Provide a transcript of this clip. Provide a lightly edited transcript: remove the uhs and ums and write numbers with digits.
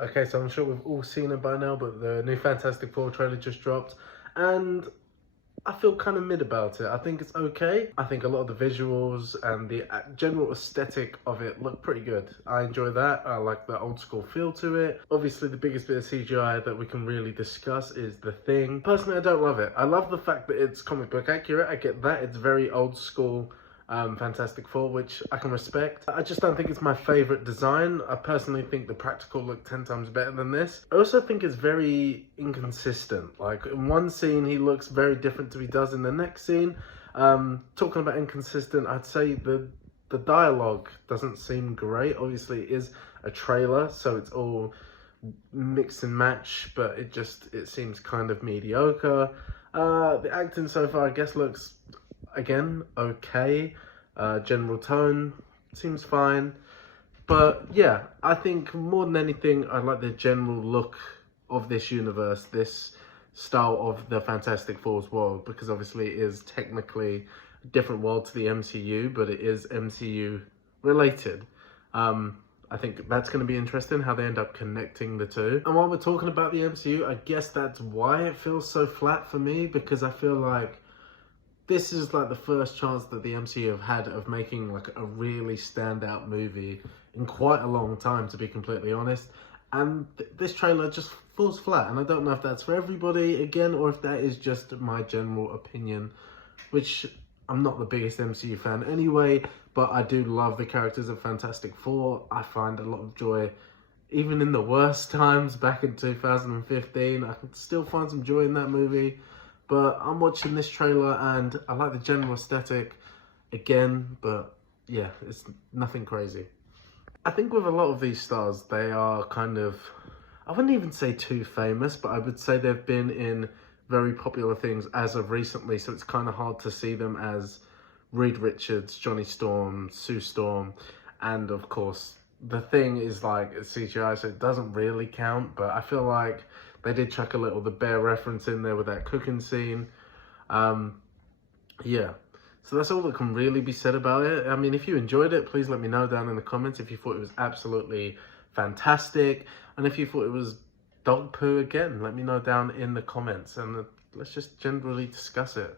Okay, so I'm sure we've all seen it by now, but the new Fantastic Four trailer just dropped, and I feel kind of mid about it. I think it's okay. I think a lot of the visuals and the general aesthetic of it look pretty good. I enjoy that. I like the old school feel to it. Obviously, the biggest bit of CGI that we can really discuss is The Thing. Personally, I don't love it. I love the fact that it's comic book accurate. I get that. It's very old school Fantastic Four, which I can respect. I just don't think it's my favourite design. I personally think the practical look 10 times better than this. I also think it's very inconsistent. Like, in one scene, he looks very different to he does in the next scene. Talking about inconsistent, I'd say the dialogue doesn't seem great. Obviously, it is a trailer, so it's all mix and match, but it seems kind of mediocre. The acting so far, I guess, looks, again, okay. General tone seems fine. But yeah, I think more than anything, I like the general look of this universe, this style of the Fantastic Four's world, because obviously it is technically a different world to the MCU, but it is MCU related. I think that's going to be interesting, how they end up connecting the two. And while we're talking about the MCU, I guess that's why it feels so flat for me, because I feel like this is like the first chance that the MCU have had of making like a really standout movie in quite a long time, to be completely honest. And this trailer just falls flat, and I don't know if that's for everybody again, or if that is just my general opinion, which I'm not the biggest MCU fan anyway, but I do love the characters of Fantastic Four. I find a lot of joy, even in the worst times back in 2015. I can still find some joy in that movie. But I'm watching this trailer and I like the general aesthetic again, but yeah, it's nothing crazy. I think with a lot of these stars, they are kind of, I wouldn't even say too famous, but I would say they've been in very popular things as of recently, so it's kind of hard to see them as Reed Richards, Johnny Storm, Sue Storm, and of course, The Thing is like CGI, so it doesn't really count, but I feel like they did chuck a little The Bear reference in there with that cooking scene. Yeah, so that's all that can really be said about it. I mean, if you enjoyed it, please let me know down in the comments if you thought it was absolutely fantastic. And if you thought it was dog poo, again, let me know down in the comments. And let's just generally discuss it.